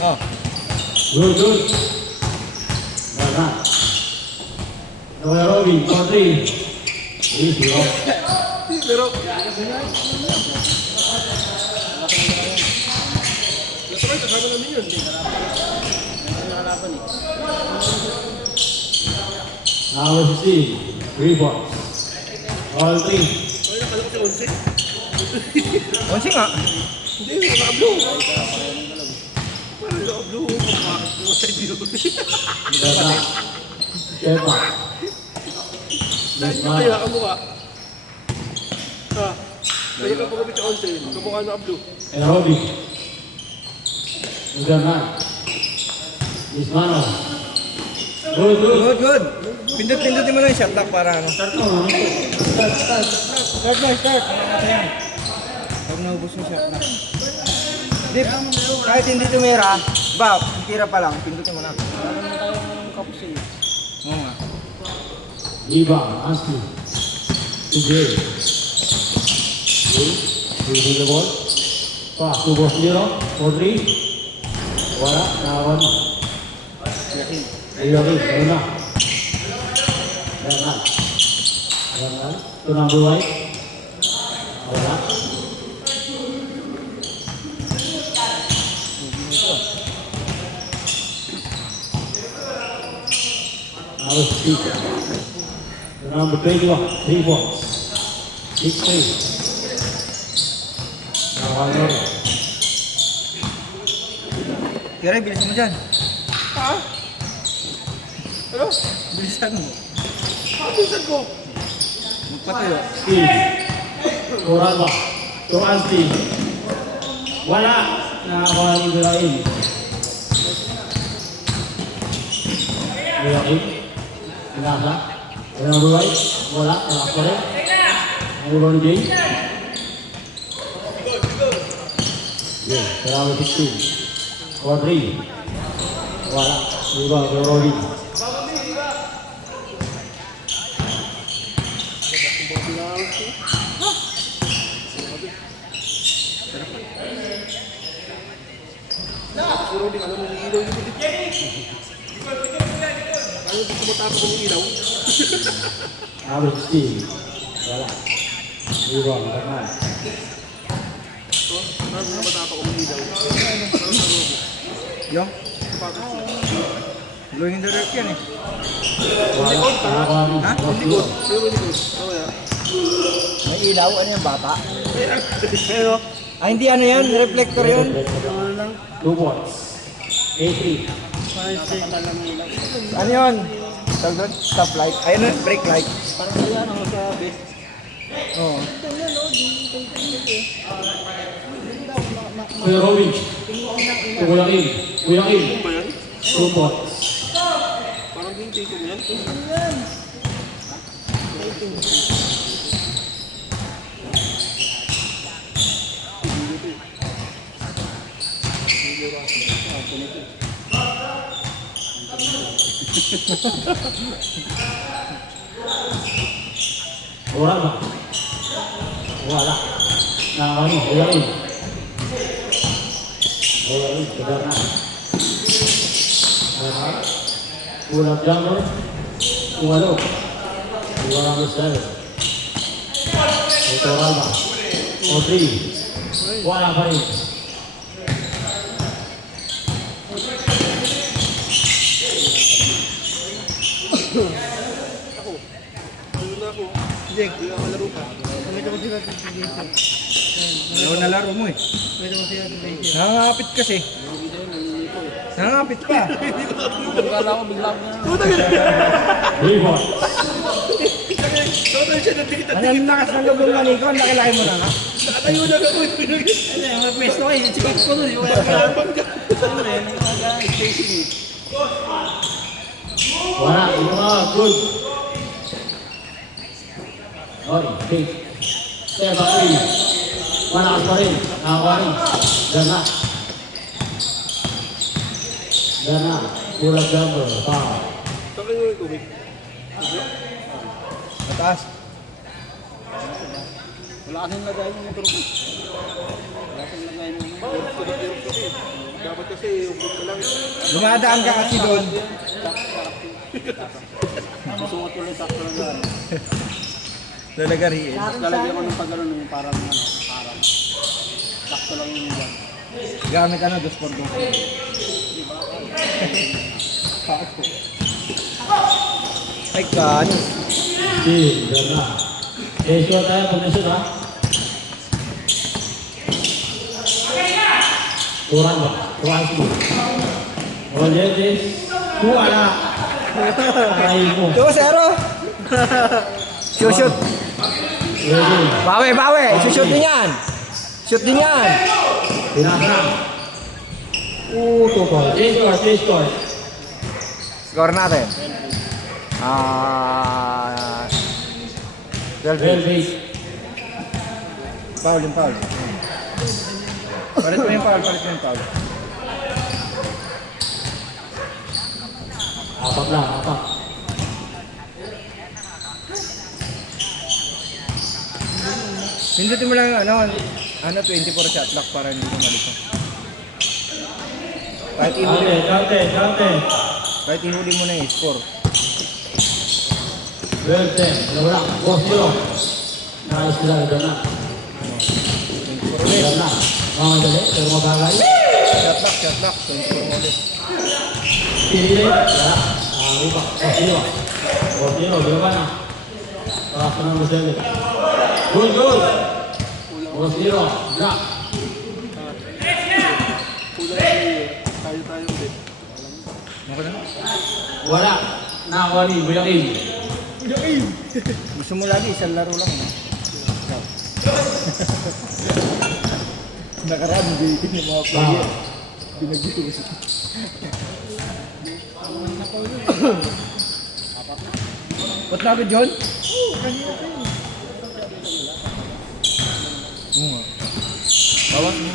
Oh. Good. Dana. Robin, 4-3. Easy, oh. Pero nasabay, kasama namin yun. Now let's see. 3 balls. All 3. Ay, nakalap si Onse. Onsi nga. Hindi, naka-blue. Parang naka-blue. Bakit sa iyo? Dana. Kepa. Saan nyo kaya kamukha? Ha? Kaya ka pagkabit si Onse, kamukha naka-blue. And Robin. Dana. Ismano. Good. Good. Pindot-pindotin mo lang yung shot lock para ano. Start mo. Start. Ano yan? Huwag naubos yung shot lock. Hindi, kahit hindi tumira, tira pa lang, pindutin mo na. Oo nga. Iba, Ansi. TJ. Moving the ball. Pass to Bosnero. 4-3. Wala, nawan. Ayun, ayun na. Jangan. Itu number white. Wala. Harus tiga. Number 21, 3 balls. 6-3. Nawan. Tira, bilisan mo dyan. Ha? Ano? Bilisan mo. Kapisan ko. Magpatayo. Steve. Kurang ba? To Ansi. Wala. Nakakuha ng Ibrahim. Ibrahim. Pinasa. Wala ng buhay. Wala. Nakakuha rin. Ang ulo ni Jay. Yeah. Salamat 16. 4-3. Wala. Iba. Robin. Si Robin, alam mo yung ilaw yung pilit. Ayaw dito matapos yung ilaw. Number 16. Wala. Iba. Takan. Ayaw dito matapos yung ilaw. Yung? Glow in the dark yan eh. Wala. Nakakuha ng Ha? Bosnero. Pero likod. Kaya. May ilaw, ano yung bata? Pero, hindi ano yan, reflector yun. 2 balls. 8-3. Ano yun? Tawag doon? Stop light. Ayun, brake light. Parang kaya ano sa best. Oo. Kuya Robin. Kuya Kim. Kuya Kim. Ano ba yan? 2 balls. Parang hindi ko yan. Wala ba? Wala. Nakakani. Kuya Kim. Kuya Kim. Kedar na. Kulang jammer. Kumalo. Kulang besar. Ito Ralba. 4-3. Wala pa rin. Ano na ako? Jake, Hindi ako laro ka. dalawa na laro mo eh. Nangangapit kasi. Nangangapit pa. Kala ko biglang na. 3 balls. Total siya nagdikita. Ano yung lakas ng loob ng maniko? Ang laki-laki mo na nga. Nakatayo na ako. Ano yung magpwesto kayo? Chikik ko nun. Malapang ka. Ano na yan? Nakaga-station eh. Wala. Ito nga. Good. Okay. Take. Step back in. Malakas pa rin. Nakakuha rin. Dana. Dana. Kulang jammer. Foul. Saan kayo yung tubig? Mataas. Wala kasing lagay mo yung turko. Wala kasing lagay mo yung turko. Dapat kasi yung ka lang. Dumadaan ka kasi doon. Suot ko lang sakto lang yan. Lalagariin. Talagyan ko ng pagano yung parang sakto lang yung yan. Gamit ano, 2x2. Ay, kanis. Si Berna. Shoot tayo, pag-shoot ha. Kurang ba? Kurang mo. Rolletes. Wala. Aray mo. 2-0. Shoot. Ready. Bawi. Shoot din yan. Shoot din yan. Pinasang. 2 points. 3 scores. Score natin. 12. 12-8. Foul. Palit mo yung foul. Apat lang, apat. Pindutin mo lang 24 shot clock para hindi ko malito. Kahit ihuli mo na yung score. 12-10. Wala. 4-0. Nakayos sila na doon na. Doon na. Mga madali, pero magagay. Shot clock. 24 ulit. Pinili. Wala. Iba. 4-0. 4-0. Di ba na? Pakasa ng Roselle. Good. 4-0. Black. Tayo ulit. Okay na? Wala. Nakakuha ni Buyakin. Gusto mo lagi, isang laro lang. Nakaraan, bitin yung mga player. Pinag-iwas. Ba't lapit, John? Oo nga. Bawas mo.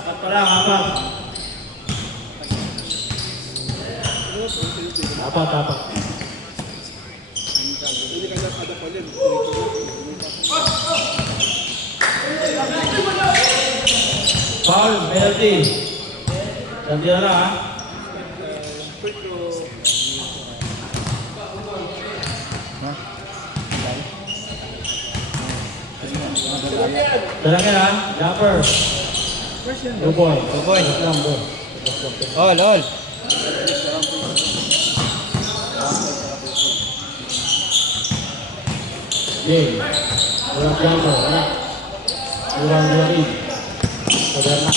Apat pa lang, apat. Hindi ka na kada palim. Foul, penalty. Tandila na ha. Talangin ha. Jumper. 2 points. 2 points. Lang bro. All. Game. Walang jumper. Wala. Kurang 2 rin. Sadarna.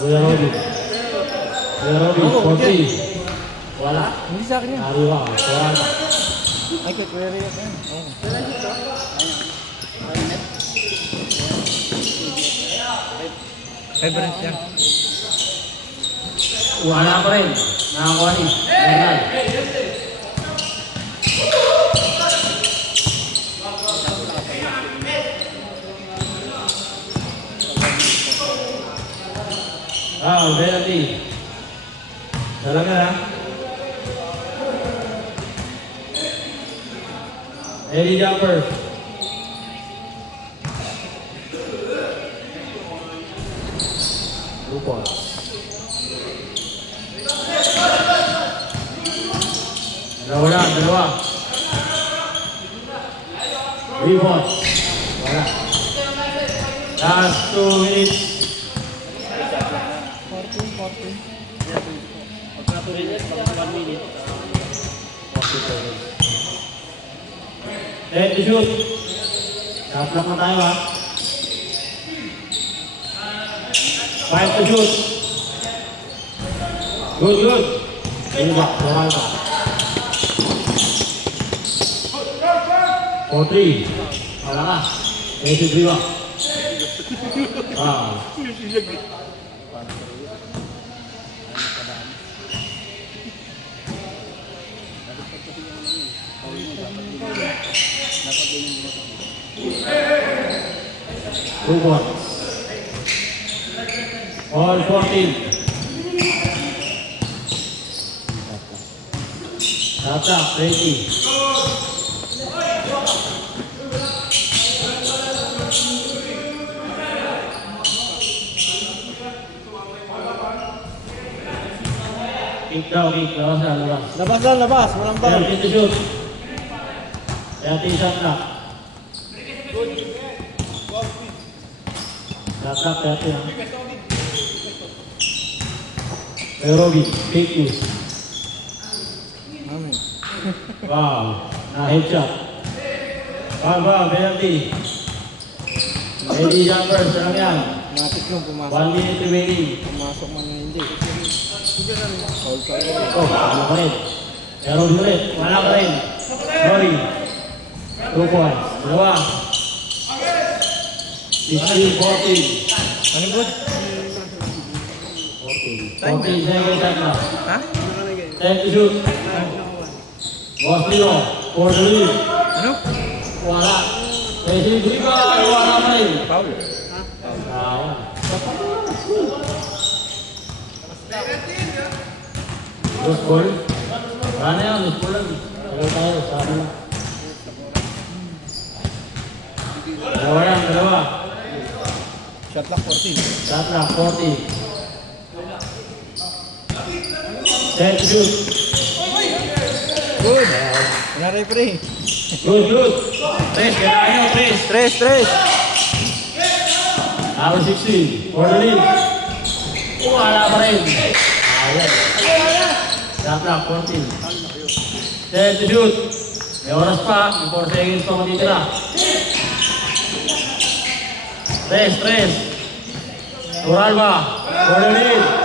Kuya Robin. 40. Wala. Hindi sa akin yan. Ariwa. Kurang. Ay, kay Kuya Reyes yan. Favorite yan. Wala pa rin. Nakakuha ni. Bernal. Penalty. Talaga ha. Eddie Jumper. Lupon. Dalawa. Rebound. Wala. Last 2 minutes. 1 minute. 10 to shoot. Shot na tayo ha. 5 to shoot. Good. Iba, moral ka. 4-3. Wala ka. 83 ba? Two points. All 14. Shot clock, 20. Kick daw, kick. Labas na, labas. Labas lang, labas. Walang ball. 30 to shoot. 30 shot clock. Shot clock, 30 na. Perogi, fake use. Amen. Wow, na headshot. Foul, penalty. Eddie Jumpers, lang yan. Matik yung pumasok. 1 minute remaining. Pumasok man na hindi. Foul pa rin. Oh, ano pa rin? Perogi ulit, wala pa rin. Sorry. 2 points. Dalawa. 16-14. Ano bud? 14 seconds shot clock. Ha? 10 to shoot. Boss Lino, for the lead. Ano? Wala. Racing dribble, wala pa rin. Foul. Sayang. Loose ball. Wala na yan, loose ball lang. Dalawa tayo, sabi lang. Dalawa yan, dalawa. Shot lock 14. Shot clock, 40. Set to shoot. Good. Ano referee? Good. Tres, kailangan nyo, tres. Tres. Number 16, for the lead. Wala pa rin. Ayan. Shot clock, 14. Set to shoot. May oras pa, 4 seconds pa matitira. Tres. Turalba, for the lead.